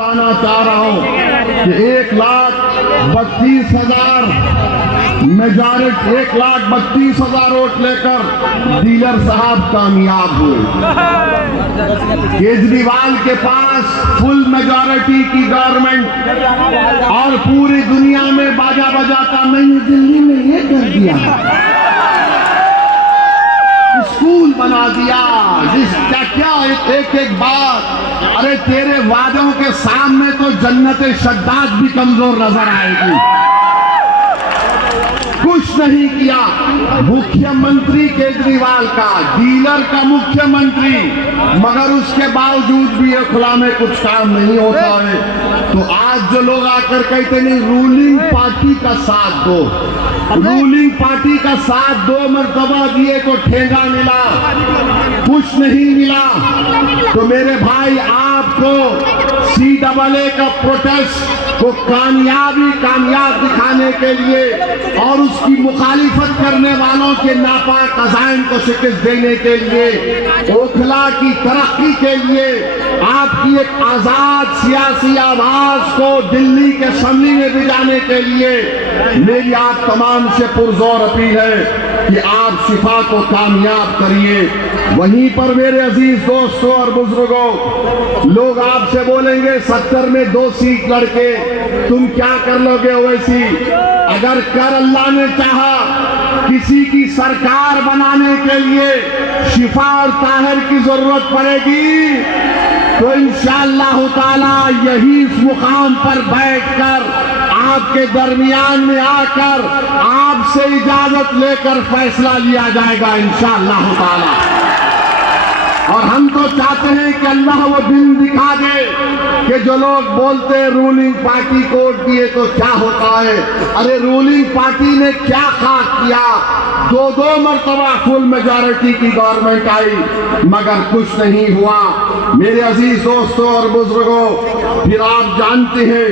बताना चाह रहा हूं कि 1,32,000 मेजॉरिटी 1,32,000 वोट लेकर डीलर साहब कामयाब हुए। केजरीवाल के पास फुल मेजॉरिटी की गवर्नमेंट और पूरी दुनिया में बाजा बजाता मैंने दिल्ली में ये कर दिया, स्कूल बना दिया, जिसका क्या एक बात। अरे तेरे वादों के सामने तो जन्नत शद्दाद भी कमजोर नजर आएगी। कुछ नहीं किया। मुख्यमंत्री केजरीवाल का, डीलर का मुख्यमंत्री, मगर उसके बावजूद भी ये खुला में कुछ काम नहीं होता है। तो आज जो लोग आकर कहते नहीं रूलिंग पार्टी का साथ दो, रूलिंग पार्टी का साथ 2 मरतबा दिए तो ठेंगा मिला, कुछ नहीं मिला। तो मेरे भाई आपको CAA का प्रोटेस्ट को कामयाब दिखाने के लिए और उसकी मुखालिफत करने वालों के नापाक अज़ाइम को शिकस्त देने के लिए, ओखला की तरक्की के लिए, आपकी एक आजाद सियासी आवाज को दिल्ली के असेंबली में भिजाने के लिए मेरी आप तमाम से पुरजोर अपील है कि आप शिफा को कामयाब करिए। वहीं पर मेरे अजीज दोस्तों और बुजुर्गों, लोग आपसे बोलेंगे 70 में 2 सीट लड़के तुम क्या कर लोगे ओवैसी? अगर कर अल्लाह ने चाहा किसी की सरकार बनाने के लिए शिफा और ताहिर की जरूरत पड़ेगी तो इंशाअल्लाह ताला यही इस मुकाम पर बैठकर आपके दरमियान में आकर आपसे इजाजत लेकर फैसला लिया जाएगा इंशाअल्लाह ताला। और हम तो चाहते हैं कि अल्लाह वो दिन दिखा दे कि जो लोग बोलते हैं रूलिंग पार्टी को वोट दिए तो क्या होता है। अरे रूलिंग पार्टी ने क्या खाक किया? 2 मरतबा फुल मेजॉरिटी की गवर्नमेंट आई मगर कुछ नहीं हुआ। मेरे अजीज दोस्तों और बुजुर्गों, फिर आप जानते हैं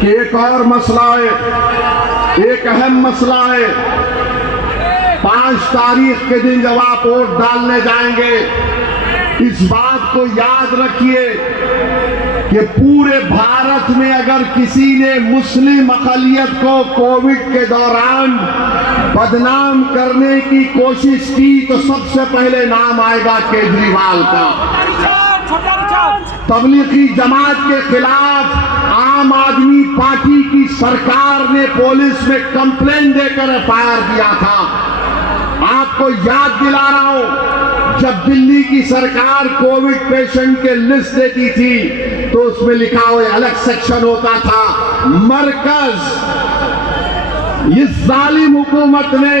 कि एक और मसला है, एक अहम मसला है। 5 तारीख के दिन जब आप वोट डालने जाएंगे, इस बात को याद रखिए कि पूरे भारत में अगर किसी ने मुस्लिम अक़लियत को कोविड के दौरान बदनाम करने की कोशिश की तो सबसे पहले नाम आएगा केजरीवाल का। तबलीगी जमात के खिलाफ आम आदमी पार्टी की सरकार ने पुलिस में कंप्लेन देकर FIR दिया था। आपको याद दिला रहा हूं, जब दिल्ली की सरकार कोविड पेशेंट के लिस्ट देती थी तो उसमें लिखा हुआ अलग सेक्शन होता था मरकज। इस जालिम हुकूमत ने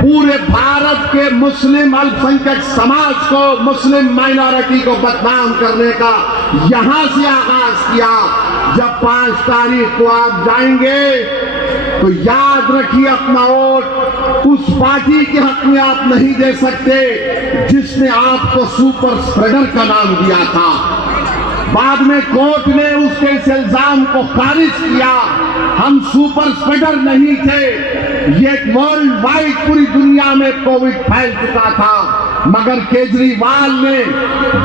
पूरे भारत के मुस्लिम अल्पसंख्यक समाज को, मुस्लिम माइनॉरिटी को बदनाम करने का यहां से आगाज किया। जब 5 तारीख को आप जाएंगे तो याद रखिए अपना वोट उस पार्टी के हक में आप नहीं दे सकते जिसने आपको सुपर स्प्रेडर का नाम दिया था। बाद में कोर्ट ने उसके इस इल्जाम को खारिज किया। हम सुपर स्प्रेडर नहीं थे, ये वर्ल्ड वाइड पूरी दुनिया में कोविड फैल चुका था, मगर केजरीवाल ने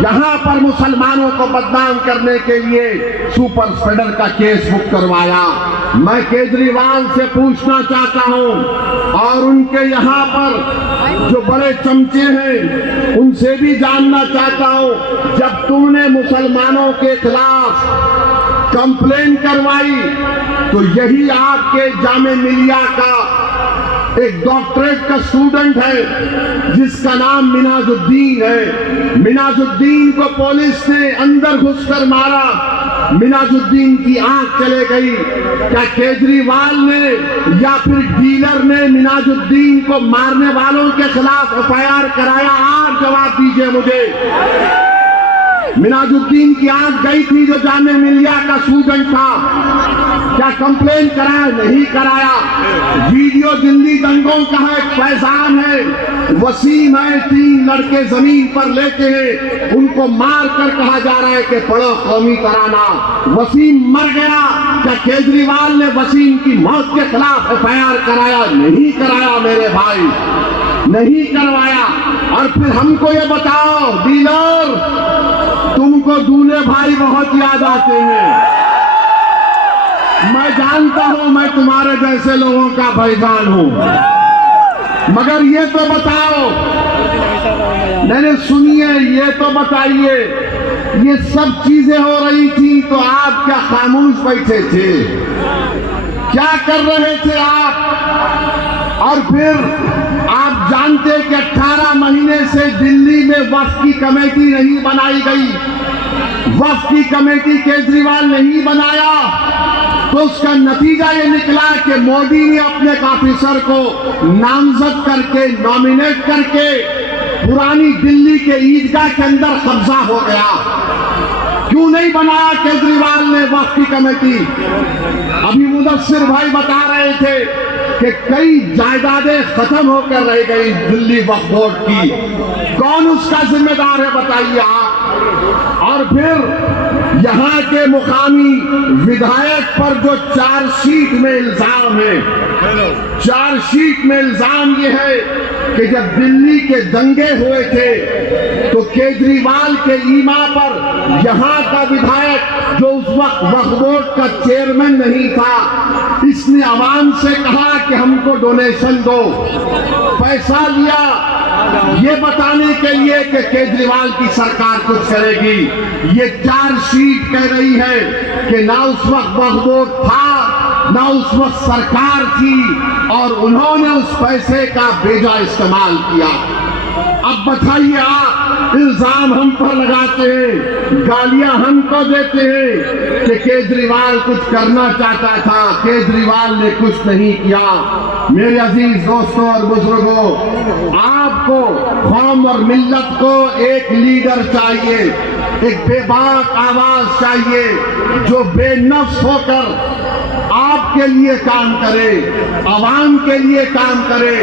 यहां पर मुसलमानों को बदनाम करने के लिए सुपर स्प्रेडर का केस बुक करवाया। मैं केजरीवाल से पूछना चाहता हूं और उनके यहां पर जो बड़े चमचे हैं उनसे भी जानना चाहता हूं, जब तुमने मुसलमानों के खिलाफ कंप्लेन करवाई तो यही आपके जामे मिलिया का एक डॉक्टरेट का स्टूडेंट है जिसका नाम मिनाजुद्दीन है। मिनाजुद्दीन को पुलिस ने अंदर घुसकर मारा, मिनाजुद्दीन की आंख चले गई। क्या केजरीवाल ने या फिर डीलर ने मिनाजुद्दीन को मारने वालों के खिलाफ FIR कराया? आप जवाब दीजिए मुझे। मिनाजुद्दीन की आंख गई थी जो जामे मिलिया का स्टूडेंट था, क्या कंप्लेन कराया? नहीं कराया। वीडियो दिल्ली दंगों का है, फैजान है, वसीम है, 3 लड़के जमीन पर लेके हैं, उनको मार कर कहा जा रहा है कि पढ़ो कौमी तराना। वसीम मर गया, क्या केजरीवाल ने वसीम की मौत के खिलाफ FIR कराया? नहीं कराया मेरे भाई, नहीं करवाया। और फिर हमको ये बताओ डीलर तुमको दूल्हे भाई बहुत याद आते हैं। मैं जानता हूं मैं तुम्हारे जैसे लोगों का भाईजान हूं, मगर ये तो बताओ, मैंने सुनिए, ये तो बताइए, ये सब चीजें हो रही थी तो आप क्या खामोश बैठे थे? क्या कर रहे थे आप? और फिर आप जानते कि 18 महीने से दिल्ली में वक्फ की कमेटी नहीं बनाई गई, वक्फ की कमेटी केजरीवाल नहीं बनाया, तो उसका नतीजा ये निकला कि मोदी ने अपने एक ऑफिसर को नामजद करके, नॉमिनेट करके पुरानी दिल्ली के ईदगाह के अंदर कब्जा हो गया। क्यों नहीं बनाया केजरीवाल ने वक्फ की कमेटी? अभी मुदस्सिर भाई बता रहे थे कि कई जायदादें खत्म होकर रह गई दिल्ली वक्फ बोर्ड की। कौन उसका जिम्मेदार है बताइए आप? और फिर यहाँ के मुकामी विधायक पर जो चार्जशीट में इल्जाम है, चार्जशीट में इल्जाम ये है कि जब दिल्ली के दंगे हुए थे तो केजरीवाल के ईमा पर यहाँ का विधायक जो उस वक्त वक्फ बोर्ड का चेयरमैन नहीं था, इसने आवाम से कहा कि हमको डोनेशन दो, पैसा लिया ये बताने के लिए कि केजरीवाल की सरकार कुछ करेगी। ये चार्जशीट कह रही है कि ना उस वक्त वक्फ बोर्ड था, ना उस वक्त सरकार थी, और उन्होंने उस पैसे का बेजा इस्तेमाल किया। अब बताइए आप, इल्जाम हम पर लगाते हैं, गालियां हमको देते हैं कि केजरीवाल कुछ करना चाहता था, केजरीवाल ने कुछ नहीं किया। मेरे अजीज दोस्तों और बुजुर्गों, आपको कौम और मिल्लत को एक लीडर चाहिए, एक बेबाक आवाज चाहिए जो बेनफ्स होकर आपके लिए काम करे, आवाम के लिए काम करे,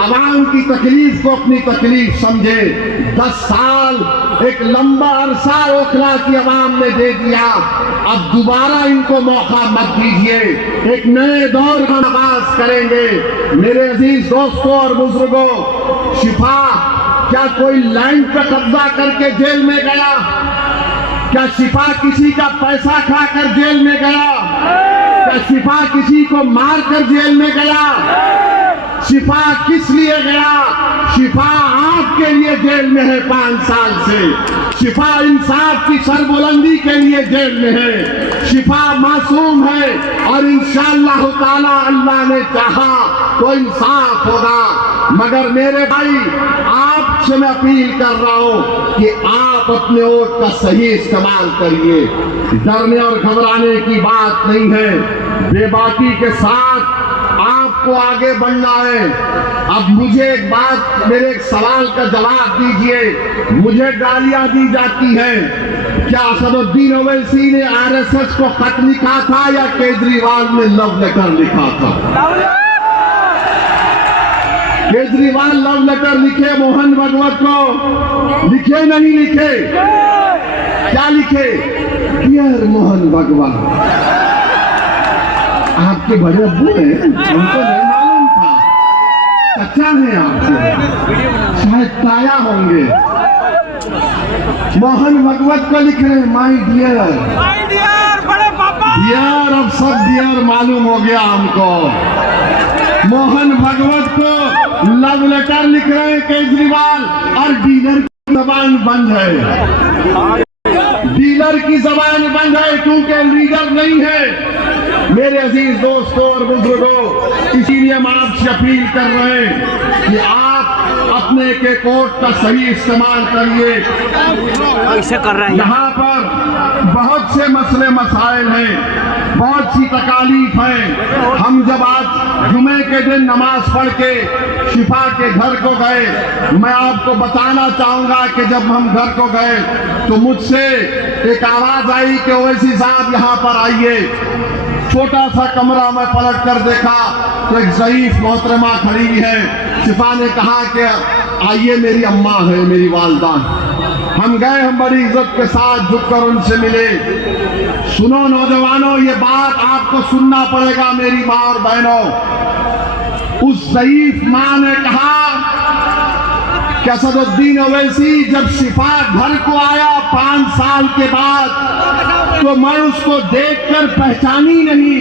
आवाम की तकलीफ को अपनी तकलीफ समझे। 10 साल एक लंबा अरसा ओखला की आवाम ने दे दिया, अब दोबारा इनको मौका मत दीजिए। एक नए दौर का आगाज करेंगे। मेरे अजीज दोस्तों और बुजुर्गों, शिफा क्या कोई लैंड पे कब्जा करके जेल में गया? क्या शिफा किसी का पैसा खाकर जेल में गया? क्या शिफा किसी को मारकर जेल में गया? शिफा किस लिए गया? शिफा आपके लिए जेल में है 5 साल से। शिफा इंसाफ की सरबुलंदी के लिए जेल में है। शिफा मासूम है और इंशाअल्लाह ताला अल्लाह ने चाहा तो इंसाफ होगा। मगर मेरे भाई, आपसे मैं अपील कर रहा हूं कि आप अपने वोट का सही इस्तेमाल करिए। डरने और घबराने की बात नहीं है, बेबाकी के साथ आपको आगे बढ़ना है। अब मुझे एक बात, मेरे एक सवाल का जवाब दीजिए। मुझे गालियां दी जाती हैं, क्या असदुद्दीन ओवैसी ने आरएसएस को खत लिखा था या केजरीवाल ने लव लेटर लिखा था? केजरीवाल लव लेटर लिखे मोहन भागवत को? लिखे नहीं लिखे? क्या लिखे? डियर मोहन भागवत। आपके बड़े अब्बू हैं, उनको नहीं मालूम था, चचा हैं आपके, शायद ताया होंगे। मोहन भागवत को लिख रहे माय डियर, बड़े पापा डियर। अब सब डियर मालूम हो गया हमको। मोहन भागवत को लव लेटर लिख रहे हैं केजरीवाल, और डीलर की जबान बंद है। डीलर की जबान बंद है क्योंकि लीडर नहीं है। मेरे अजीज दोस्तों और बुजुर्गों, इसीलिए हम आपसे अपील कर रहे हैं कि आप अपने के कोर्ट का सही इस्तेमाल करिए। ऐसे कर रहे हैं। यहाँ पर बहुत से मसले मसाइल हैं, बहुत सी तकालीफ हैं। हम जब आज जुमे के दिन नमाज पढ़ के शिफा के घर को गए, मैं आपको बताना चाहूंगा कि जब हम घर को गए तो मुझसे एक आवाज आई कि ओवैसी साहब यहाँ पर आइए। छोटा सा कमरा में पलट कर देखा तो एक ज़ईफ मोहतरमा खड़ी है। शिफा ने कहा कि आइए, मेरी अम्मा है, मेरी वालदा। हम गए, हम बड़ी इज्जत के साथ झुककर उनसे मिले। सुनो नौजवानों, ये बात आपको सुनना पड़ेगा मेरी माँ और बहनों। उस ज़ईफ माँ ने कहा कि असदुद्दीन ओवैसी जब शिफा घर को आया 5 साल के बाद तो मैं उसको देखकर पहचानी नहीं।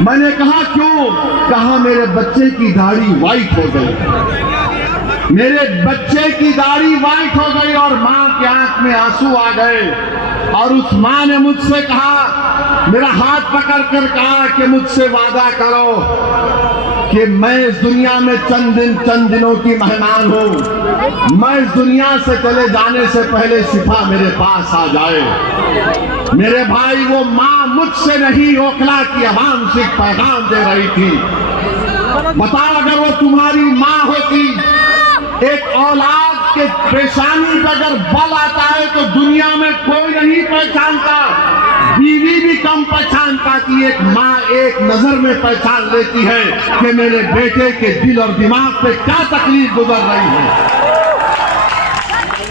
मैंने कहा क्यों? कहा मेरे बच्चे की दाढ़ी वाइट हो गई, मेरे बच्चे की दाढ़ी वाइट हो गई और मां के आंख में आंसू आ गए। और उस मां ने मुझसे कहा, मेरा हाथ पकड़ कर कहा कि मुझसे वादा करो कि मैं इस दुनिया में चंद दिनों की मेहमान हूं, मैं इस दुनिया से चले जाने से पहले शिफा मेरे पास आ जाए। मेरे भाई, वो मां मुझसे नहीं, ओखला की आवाम से पैगाम दे रही थी। बताओ, अगर वो तुम्हारी मां होती, एक औलाद के पेशानी पर अगर बल आता है तो दुनिया में कोई नहीं पहचानता, बीवी भी कम पहचान पाती। एक माँ एक नजर में पहचान लेती है कि मेरे बेटे के दिल और दिमाग पे क्या तकलीफ गुजर रही है।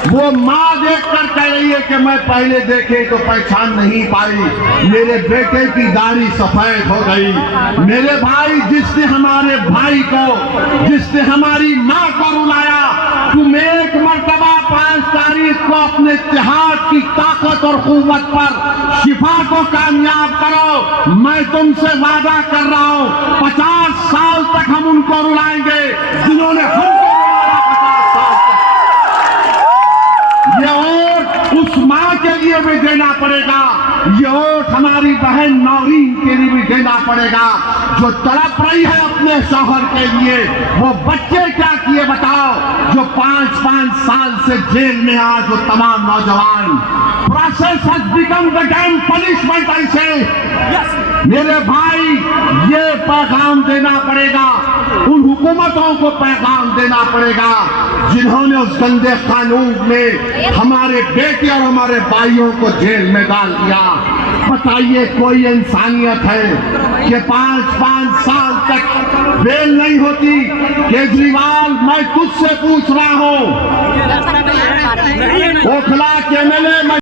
वो माँ देख कर कह रही है कि मैं पहले देखे तो पहचान नहीं पाई, मेरे बेटे की दाढ़ी सफेद हो गई। मेरे भाई, जिसने हमारे भाई को, जिसने हमारी माँ को रुलाया, तुम एक मर्तबा 5 तारीख को अपने इत्तेहाद की ताकत और कुव्वत पर शिफा को कामयाब करो। मैं तुमसे वादा कर रहा हूँ 50 साल तक हम उनको रुलाएंगे जिन्होंने हमको रुलाया। 50 साल तक ये वोट उस माँ के लिए भी देना पड़ेगा, ये वोट हमारी बहन नौरीन के लिए भी देना पड़ेगा जो तड़प रही है अपने शौहर के लिए। वो बच्चे क्या किए बताओ, जो 5-5 साल से जेल में आज वो तमाम नौजवान। Process has become the dam punishment ऐसे। मेरे भाई, ये पैगाम देना पड़ेगा, उन हुकूमतों को पैगाम देना पड़ेगा जिन्होंने उस गंदे कानून में हमारे बेटे और हमारे भाइयों को जेल में डाल दिया। बताइए, कोई इंसानियत है कि 5-5 साल तक बेल नहीं होती? केजरीवाल, मैं तुझसे पूछ रहा हूं, ओखला के एमएलए